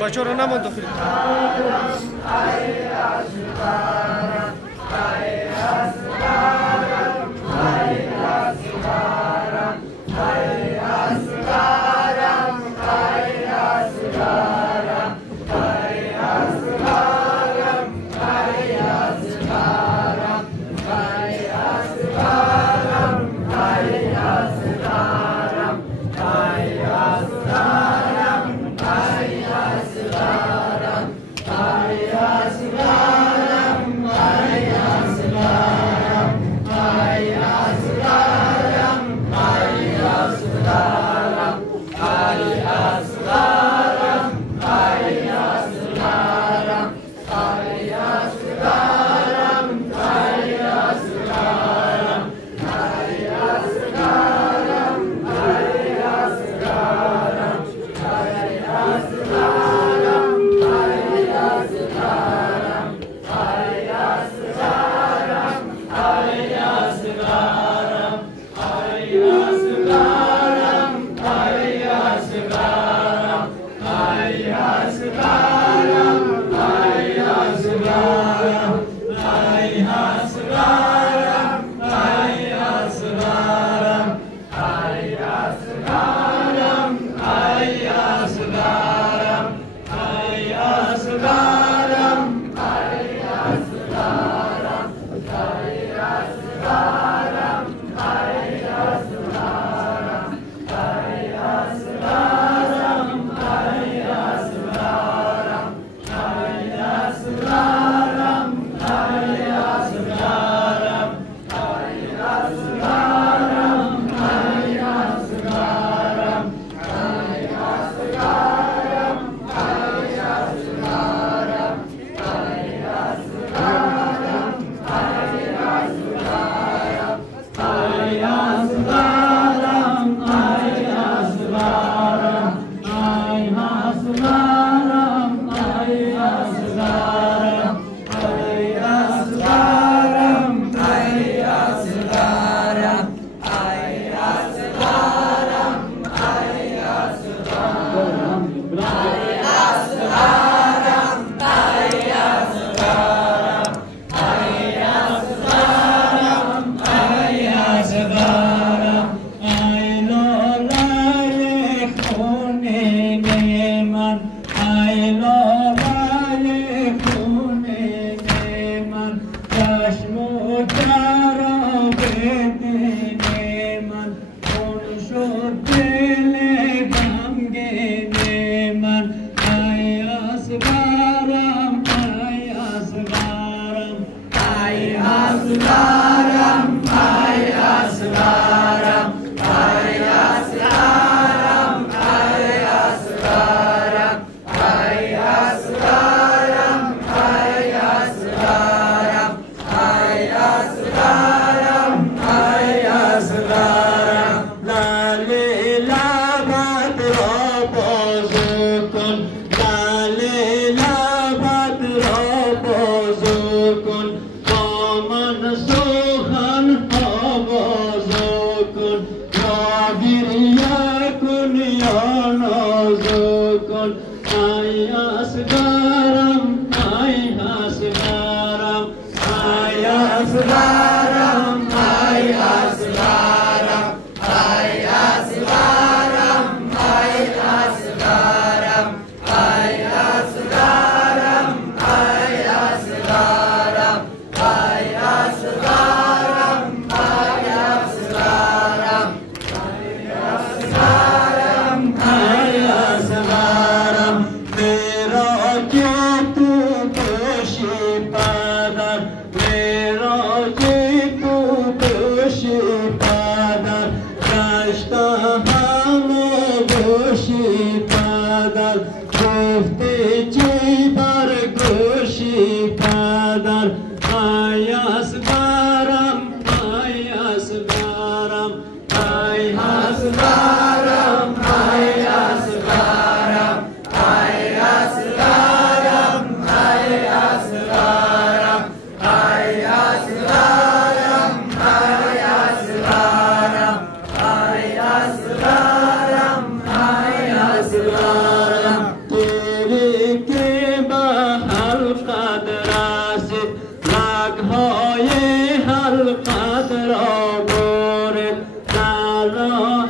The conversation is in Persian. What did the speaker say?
Bacora namon to khiri. Giriya kunyana بکن ای اصغرم ای اصغرم ای اصغرم ای اصغرم ای اصغرم ای اصغرم ای اصغرم ای اصغرم ای اصغرم ای اصغرم ای اصغرم میرا که تو کشی پدر میرا که تو کشی پدر گشته همه گوشی پدر گفته چی بر گوشی پدر ای اصغرم ای اصغرم ای اصغرم ای اصغرم ای اصغرم ای اصغرم ای اصغرم ای اصغرم ای اصغرم ای اصغرم تیری که به حلقت رسید رگهای حلقت را برید در راه